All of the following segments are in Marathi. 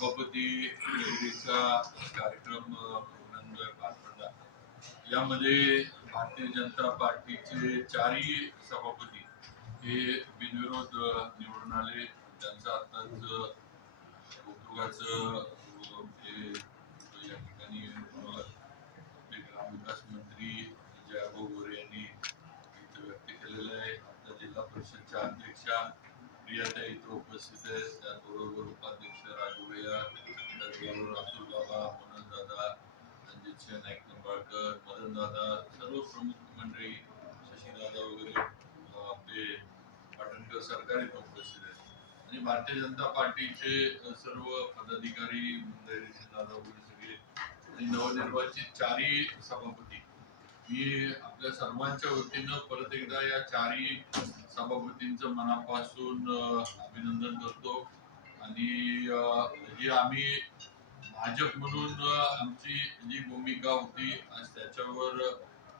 सभापती निवडीचा कार्यक्रम प्रोग्राम पार पडला. यामध्ये भारतीय जनता पार्टीचे चारही सभापती हे बिनविरोध निवडून आले. त्यांचं आताच कौतुकाचं या ठिकाणी आपले ग्रामविकास मंत्री जयाभाऊ गोरे यांनी इथं व्यक्त केलेलं आहे. आपल्या जिल्हा परिषदच्या अध्यक्षा प्रियाताई इथं उपस्थित आहेत. त्याचबरोबर उपाध्यक्ष राजू भैया, त्याचबरोबर अब्दुल बाबा, मनोज दादा, रणजित सिंह नाईक निंबाळकर, मदन दादा, सर्व प्रमुख मंडळी, शशी दादा वगैरे आपले पाटणकर सरकार इथं उपस्थित आहेत. आणि भारतीय जनता पार्टीचे सर्व पदाधिकारी मंडळी दादा वगैरे सगळे आणि नवनिर्वाचित चारही सभापती मी आपल्या सर्वांच्या वतीनं परत एकदा या चारही सभापतींचं मनापासून अभिनंदन करतो. आणि जी आम्ही भाजप म्हणून आमची जी भूमिका होती आज त्याच्यावर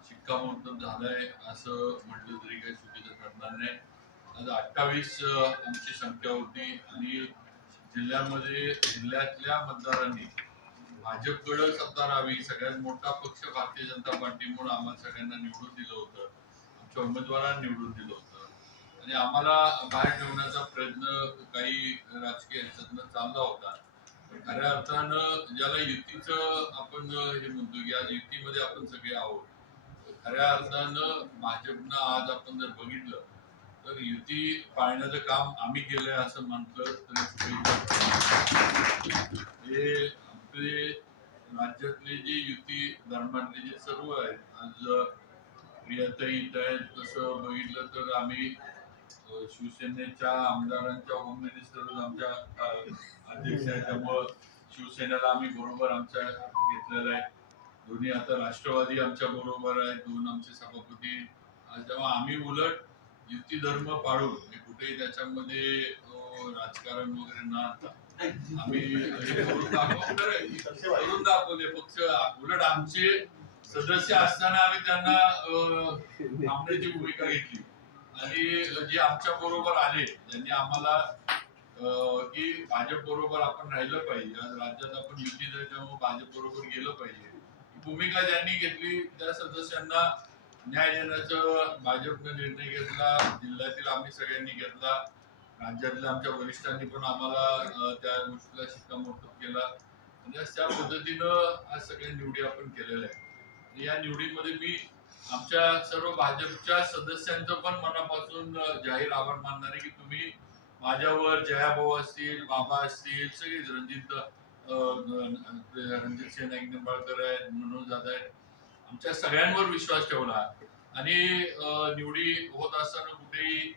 शिक्कामोर्तब झालंय असं म्हटलं तरी काही चुकीचं ठरणार नाही. आज 28 आमची संख्या होती आणि जिल्ह्यातल्या मतदारांनी भाजपकडे सत्ता राहावी, सगळ्यात मोठा पक्ष भारतीय जनता पार्टी म्हणून आम्हाला सगळ्यांना निवडून दिलं होतं, आमच्या उमेदवारांना निवडून दिलं होतं आणि आम्हाला बाहेर ठेवण्याचा प्रयत्न काही राजकीय ह्याच्यातनं चालला होता. खऱ्या अर्थानं ज्याला युतीचं आपण हे म्हणतो की आज युतीमध्ये आपण सगळे आहोत, खऱ्या अर्थानं भाजपनं आज आपण जर बघितलं तर युती पाळण्याचं काम आम्ही केलंय असं म्हटलं तरी हे आपले राज्यातले जे युती धर्मातले जे सर्व आहेत, आज प्रियाताई इथं आहेत. तसं बघितलं तर आम्ही शिवसेनेच्या आमदारांच्या होम मिनिस्टर आमच्या अध्यक्ष आहेत, त्यामुळं शिवसेनेला आम्ही बरोबर आमच्या घेतलेलं आहे. दोन्ही आता राष्ट्रवादी आमच्या बरोबर आहे, दोन आमचे सभापती. तेव्हा आम्ही उलट युती धर्म पाळून कुठेही त्याच्यामध्ये राजकारण वगैरे न आणता आम्ही करून दाखवले. पक्ष उलट आमचे सदस्य असताना आम्ही त्यांना थांबण्याची भूमिका घेतली आणि जे आमच्या बरोबर आले त्यांनी आम्हाला की भाजप बरोबर आपण राहिलं पाहिजे, आज राज्यात आपण युतीत आहे त्यामुळे भाजप बरोबर गेलं पाहिजे, भूमिका ज्यांनी घेतली त्या सदस्यांना न्याय देण्याचं भाजपने निर्णय घेतला. जिल्ह्यातील आम्ही सगळ्यांनी घेतला, राज्यातल्या आमच्या वरिष्ठांनी पण आम्हाला त्या गोष्टीला शिक्कामोर्तब केला आणि त्या पद्धतीनं आज सगळ्या निवडी आपण केलेल्या आहेत. या निवडीमध्ये मी आमच्या सर्व भाजपच्या सदस्यांचं पण मनापासून जाहीर आभार मानणार आहे की तुम्ही माझ्यावर जयाभाऊ असतील, बाबा असतील, सगळे रणजित सिंह नाईक निंबाळकर आहेत, मनोज दादा आहेत, आमच्या सगळ्यांवर विश्वास ठेवला आणि निवडी होत असताना कुठेही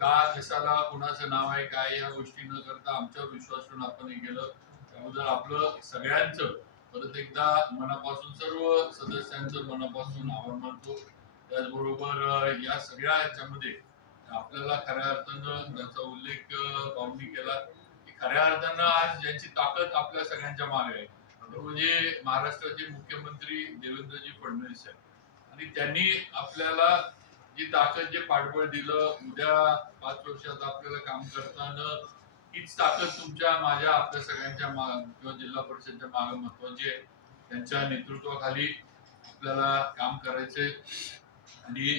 का कशाला कुणाचं नाव आहे काय या गोष्टी न करता आमच्यावर विश्वास ठेवून आपण हे केलं. त्याबद्दल आपलं सगळ्यांचं परत एकदा मनापासून सर्व सदस्यांचं मनापासून आभार मानतो. त्याचबरोबर या सगळ्या ह्याच्यामध्ये आपल्याला खऱ्या अर्थानं त्याचा उल्लेख भाऊंनी केला की खऱ्या अर्थानं आज ज्यांची ताकद आपल्या सगळ्यांच्या मागे आहे म्हणजे महाराष्ट्राचे मुख्यमंत्री देवेंद्रजी फडणवीस आहेत आणि त्यांनी आपल्याला जी ताकद जे पाठबळ दिलं, उद्या 5 वर्षात आपल्याला काम करताना हीच ताकद तुमच्या माझ्या आपल्या सगळ्यांच्या किंवा जिल्हा परिषदच्या मागे महत्वाची आहे. त्यांच्या नेतृत्वाखाली आपल्याला काम करायचंय आणि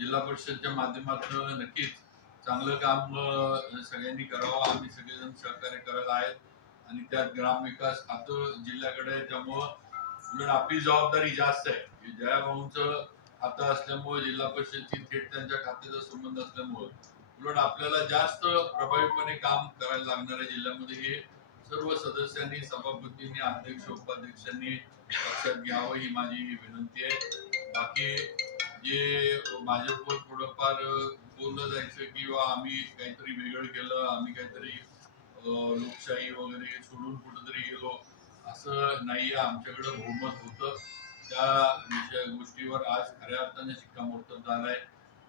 जिल्हा परिषदच्या माध्यमातून नक्कीच चांगलं काम सगळ्यांनी करावं. आम्ही सगळेजण सहकार्य करत आहेत आणि त्यात ग्रामविकास खातं जिल्ह्याकडे आहे त्यामुळं उलट आपली जबाबदारी जास्त आहे. जयाभाऊंचं खातं असल्यामुळे जिल्हा परिषदची थेट त्यांच्या खात्याचा संबंध असल्यामुळे उलट आपल्याला जास्त प्रभावीपणे काम करायला लागणार आहे जिल्ह्यामध्ये. हे सर्व सदस्यांनी, सभापतींनी, अध्यक्ष, उपाध्यक्षांनी लक्षात घ्यावं ही माझी विनंती आहे. बाकी जे भाजपवर थोडंफार बोललं जायचं किंवा आम्ही काहीतरी वेगळं केलं, आम्ही काहीतरी लोकशाही वगैरे सोडून कुठेतरी गेलो असं नाही. आमच्याकडे बहुमत होतं, त्या गोष्टीवर आज खऱ्या अर्थाने शिक्कामोर्तब झालाय.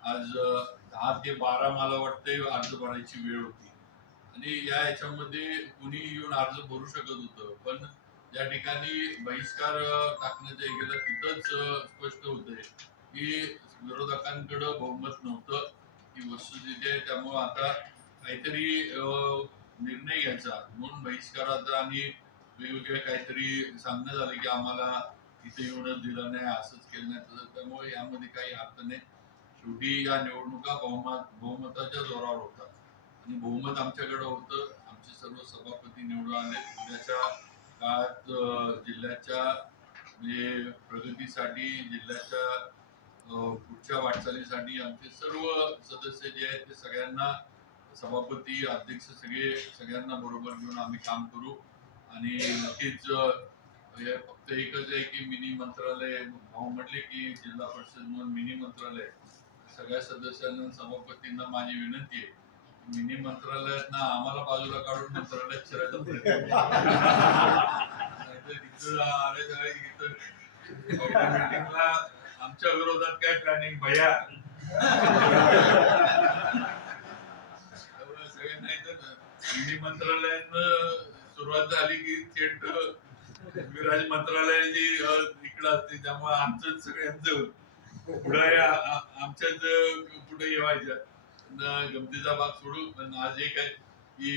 आज 10 ते 12 मला वाटते अर्ज भरायची वेळ होती आणि या ह्याच्यामध्ये कुणी येऊन अर्ज भरू शकत होतं, पण ज्या ठिकाणी बहिष्कार टाकण्यात गेलं तिथंच स्पष्ट होतंय की विरोधकांकडे बहुमत नव्हतं ही वस्तुस्थिती आहे. त्यामुळे आता काहीतरी निर्णय घ्यायचा म्हणून बहिष्काराचा आणि वेगवेगळे काहीतरी सांगण्यात आले की आम्हाला इथे येऊनच दिलं नाही, असंच केलं नाही तसं. त्यामुळे यामध्ये काही अर्थ नाही. शेवटी या निवडणुका बहुमताच्या जोरावर होतात आणि बहुमत आमच्याकडे होतं. आमचे सर्व सभापती निवडून आले. उद्याच्या काळात जिल्ह्याच्या म्हणजे प्रगतीसाठी, जिल्ह्याच्या पुढच्या वाटचालीसाठी आमचे सर्व सदस्य जे आहेत ते सगळ्यांना, सभापती, अध्यक्ष, सगळ्यांना बरोबर घेऊन आम्ही काम करू. आणि नक्कीच हे फक्त एकच आहे की मिनी मंत्रालय, भाऊ म्हटले की जिल्हा परिषद म्हणून मिनी मंत्रालय. सगळ्या सदस्यांना, सभापतींना माझी विनंती आहे, मिनी मंत्रालयात ना आम्हाला बाजूला काढून मंत्रालयात शिरायचा प्रयत्न आले सगळे इथं मीटिंगला आमच्या विरोधात काय प्लॅनिंग भैया सगळे नाही तर मिनी मंत्रालयानं सुरुवात झाली की थेट विराज मंत्रालयाची इकडं असते. त्यामुळे आमचं सगळ्यांचं पुढे आमच्याच पुढे येवायच्या गमतीचा भाग सोडू. पण आज एक आहे की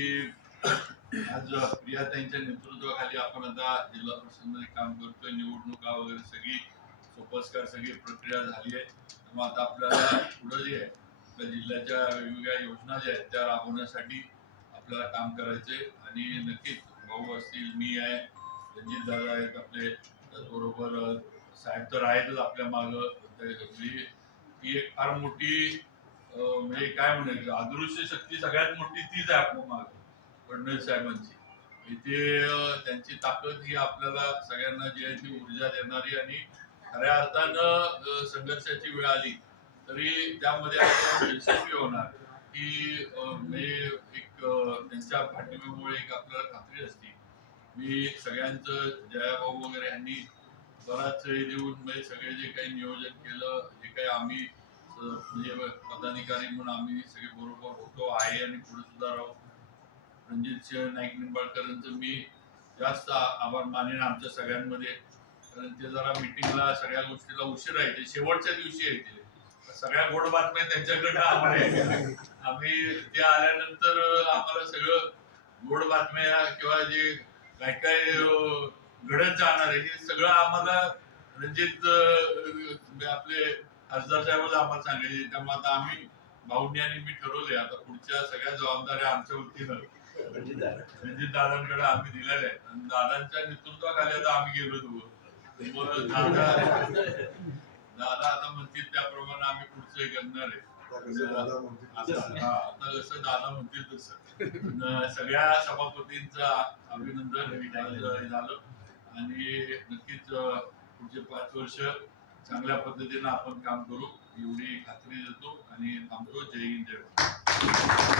आज प्रियाताईंच्या नेतृत्वाखाली आपण आता जिल्हा परिषदमध्ये काम करतोय. निवडणुका वगैरे सगळी सोपस्कार, सगळी प्रक्रिया झाली आहे. त्यामुळे आता आपल्याला पुढे जे आहे आपल्या जिल्ह्याच्या वेगवेगळ्या योजना ज्या आहेत त्या राबवण्यासाठी आपल्याला काम करायचंय. आणि नक्कीच भाऊ असतील, मी आहे, रणजित दादा आहेत आपले, त्याचबरोबर साहेब तर आहेतच आपल्या मागं. ही एक फार मोठी म्हणजे काय म्हणायचं, अदृश्य शक्ती सगळ्यात मोठी तीच आहे आपल्या मागं, फडणवीस साहेबांची. इथे त्यांची ताकद ही आपल्याला सगळ्यांना जी आहे ती ऊर्जा देणारी, आणि खऱ्या अर्थानं संघर्षाची वेळ आली तरी त्यामध्ये आपण यशस्वी होणार की म्हणजे एक त्यांच्या पाठिंब्यामुळे एक आपल्याला खात्री असते. मी सगळ्यांचं, जयाभाऊ वगैरे यांनी बराच वेळ देऊन म्हणजे सगळे जे काही नियोजन केलं, जे काही आम्ही म्हणजे पदाधिकारी म्हणून आम्ही सगळे बरोबर होतो आहे आणि पुढे सुद्धा राहू. रणजित नाईक निंबाळकरांचं मी जास्त आभार मानेन आमच्या सगळ्यांमध्ये, कारण ते जरा मिटिंगला सगळ्या गोष्टीला उशीर आहे, शेवटच्या दिवशी येते. सगळ्या गोड बातम्या त्यांच्याकडे आम्ही ते आल्यानंतर आम्हाला सगळं गोड बातम्या किंवा जे काय काय घडत जाणार आहे हे सगळं आम्हाला रणजित आपले खासदार साहेब आम्हाला सांगायचे. त्यामुळे आता आम्ही भाऊंनी आणि मी ठरवले आता पुढच्या सगळ्या जबाबदाऱ्या आमच्या वतीनं रणजित दादांकडे आम्ही दिलेल्या आहेत. आणि दादांच्या नेतृत्वाखाली आता आम्ही गेलो होतो. दादा आता म्हणतील त्याप्रमाणे आम्ही पुढचं हे करणार आहे. आता जसं दादा म्हणतील तसं. सगळ्या सभापतींचं अभिनंदन झालं आणि नक्कीच पुढचे 5 वर्ष चांगल्या पद्धतीनं आपण काम करू एवढी खात्री देतो आणि थांबतो. जय हिंद, जय भारत.